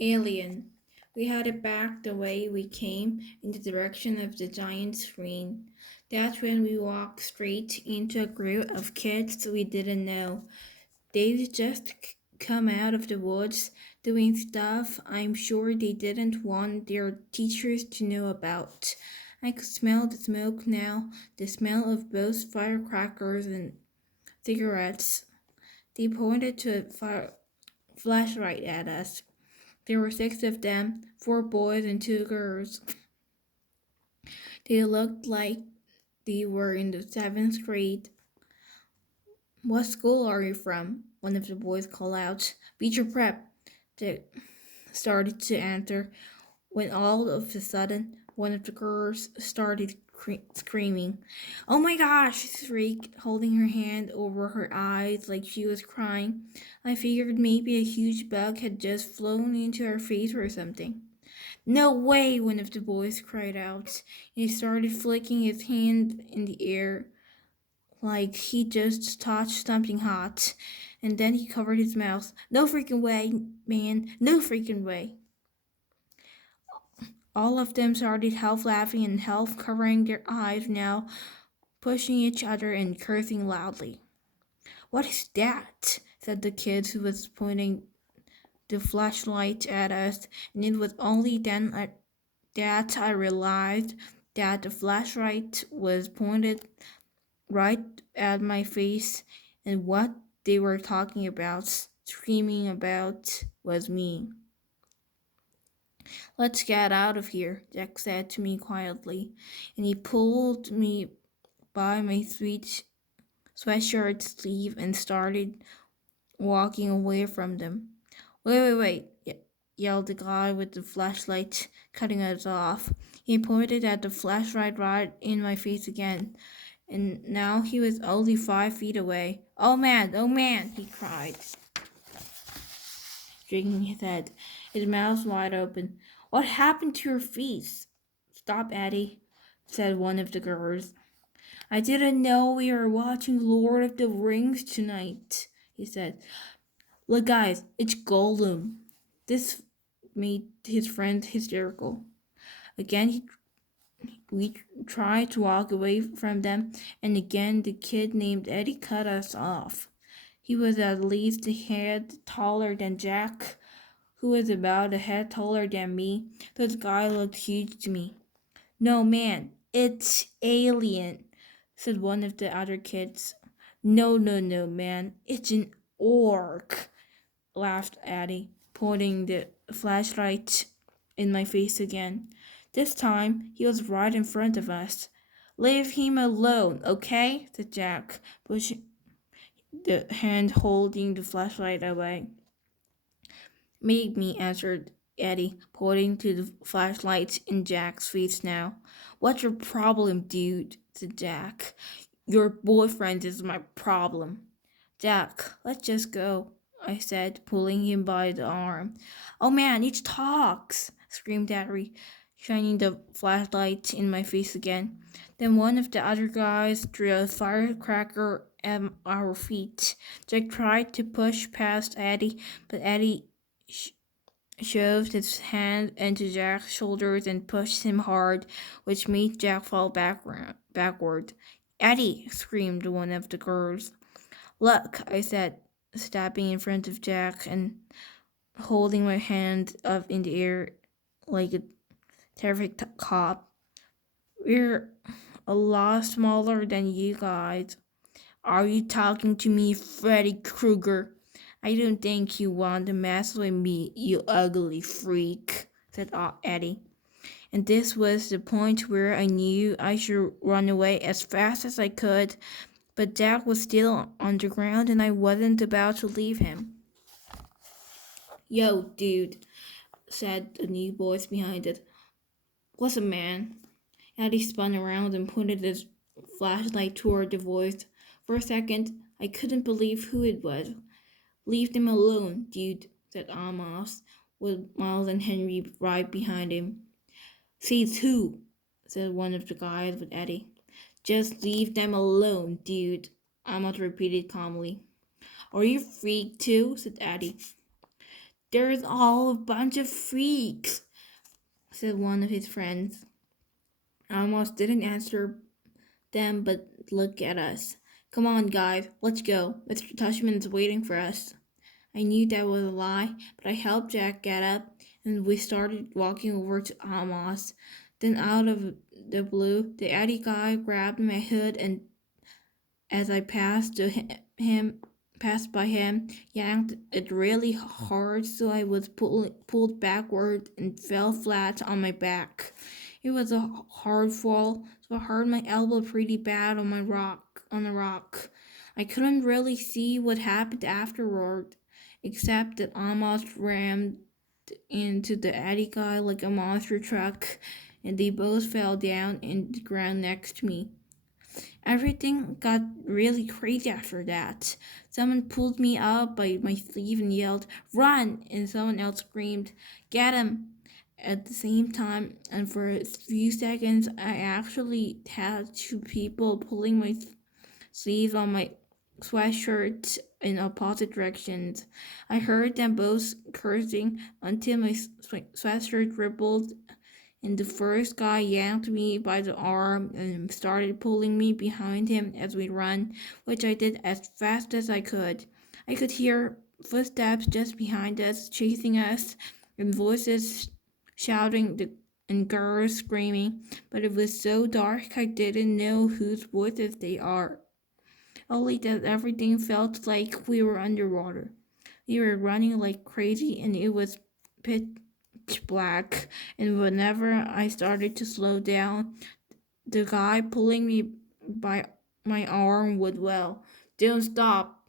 Alien. We headed back the way we came, in the direction of the giant screen. That's when we walked straight into a group of kids we didn't know. They'd just come out of the woods doing stuff I'm sure they didn't want their teachers to know about. I could smell the smoke now, the smell of both firecrackers and cigarettes. They pointed to a flashlight at us. There were six of them, four boys and two girls. They looked like they were in the seventh grade. What school are you from? One of the boys called out. Beecher Prep. They started to answer when all of a sudden one of the girls started screaming. Oh my gosh, she shrieked, holding her hand over her eyes like she was crying. I figured maybe a huge bug had just flown into her face or something. No way, one of the boys cried out. He started flicking his hand in the air like he just touched something hot. And then he covered his mouth. No freaking way, man. No freaking way. All of them started half laughing and half covering their eyes now, pushing each other and cursing loudly. What is that? Said the kid who was pointing the flashlight at us, and it was only then that I realized that the flashlight was pointed right at my face, and what they were talking about, screaming about, was me. Let's get out of here, Jack said to me quietly, and he pulled me by my sweatshirt sleeve and started walking away from them. Wait, yelled the guy with the flashlight, cutting us off. He pointed at the flashlight right in my face again, and now he was only 5 feet away. Oh man, he cried, shaking his head, his mouth wide open. What happened to your face? Stop, Eddie, said one of the girls. I didn't know we were watching Lord of the Rings tonight, he said. Look, guys, it's Gollum. This made his friend hysterical. Again, we tried to walk away from them, and again the kid named Eddie cut us off. He was at least a head taller than Jack, who was about a head taller than me. This guy looked huge to me. No, man, it's Alien, said one of the other kids. No, man, it's an orc, laughed Addie, pointing the flashlight in my face again. This time, he was right in front of us. Leave him alone, okay? Said Jack, pushing the hand holding the flashlight away. Me, answered Eddie, pointing to the flashlight in Jack's face now. What's your problem, dude? Said Jack. Your boyfriend is my problem. Jack, let's just go, I said, pulling him by the arm. Oh man, it talks, screamed Eddie, shining the flashlight in my face again. Then one of the other guys threw a firecracker at our feet. Jack tried to push past Eddie, but Eddie shoved his hand into Jack's shoulders and pushed him hard, which made Jack fall backward. Eddie, screamed one of the girls. Look, I said, stepping in front of Jack and holding my hand up in the air like a terrific cop. We're a lot smaller than you guys. Are you talking to me, Freddy Krueger? I don't think you want to mess with me, you ugly freak, said Eddie. And this was the point where I knew I should run away as fast as I could, but Jack was still on the ground and I wasn't about to leave him. Yo, dude, said the new voice behind it. What's up, man? Eddie spun around and pointed his flashlight toward the voice. For a second, I couldn't believe who it was. Leave them alone, dude, said Amos, with Miles and Henry right behind him. Says who? Said one of the guys with Eddie. Just leave them alone, dude, Amos repeated calmly. Are you freaked too? Said Eddie. There's all a bunch of freaks, said one of his friends. I almost didn't answer them, but look at us. Come on, guys, let's go. Mr. Tushman's waiting for us. I knew that was a lie, but I helped Jack get up, and we started walking over to Amos. Then, out of the blue, the Eddie guy grabbed my hood, and as I passed by him, yanked it really hard, so I was pulled backward and fell flat on my back. It was a hard fall, so I hurt my elbow pretty bad on the rock. I couldn't really see what happened afterward, except that I almost rammed into the Eddie guy like a monster truck, and they both fell down in the ground next to me. Everything got really crazy after that. Someone pulled me up by my sleeve and yelled, "Run!" And someone else screamed, "Get him!" At the same time, and for a few seconds, I actually had two people pulling my sleeves on my sweatshirt in opposite directions. I heard them both cursing until my sweatshirt rippled, and the first guy yanked me by the arm and started pulling me behind him as we ran, which I did as fast as I could. I could hear footsteps just behind us, chasing us, and voices shouting and girls screaming, but it was so dark I didn't know whose voices they are. Only that everything felt like we were underwater. We were running like crazy, and it was pitch black, and whenever I started to slow down, the guy pulling me by my arm would, "Well, don't stop.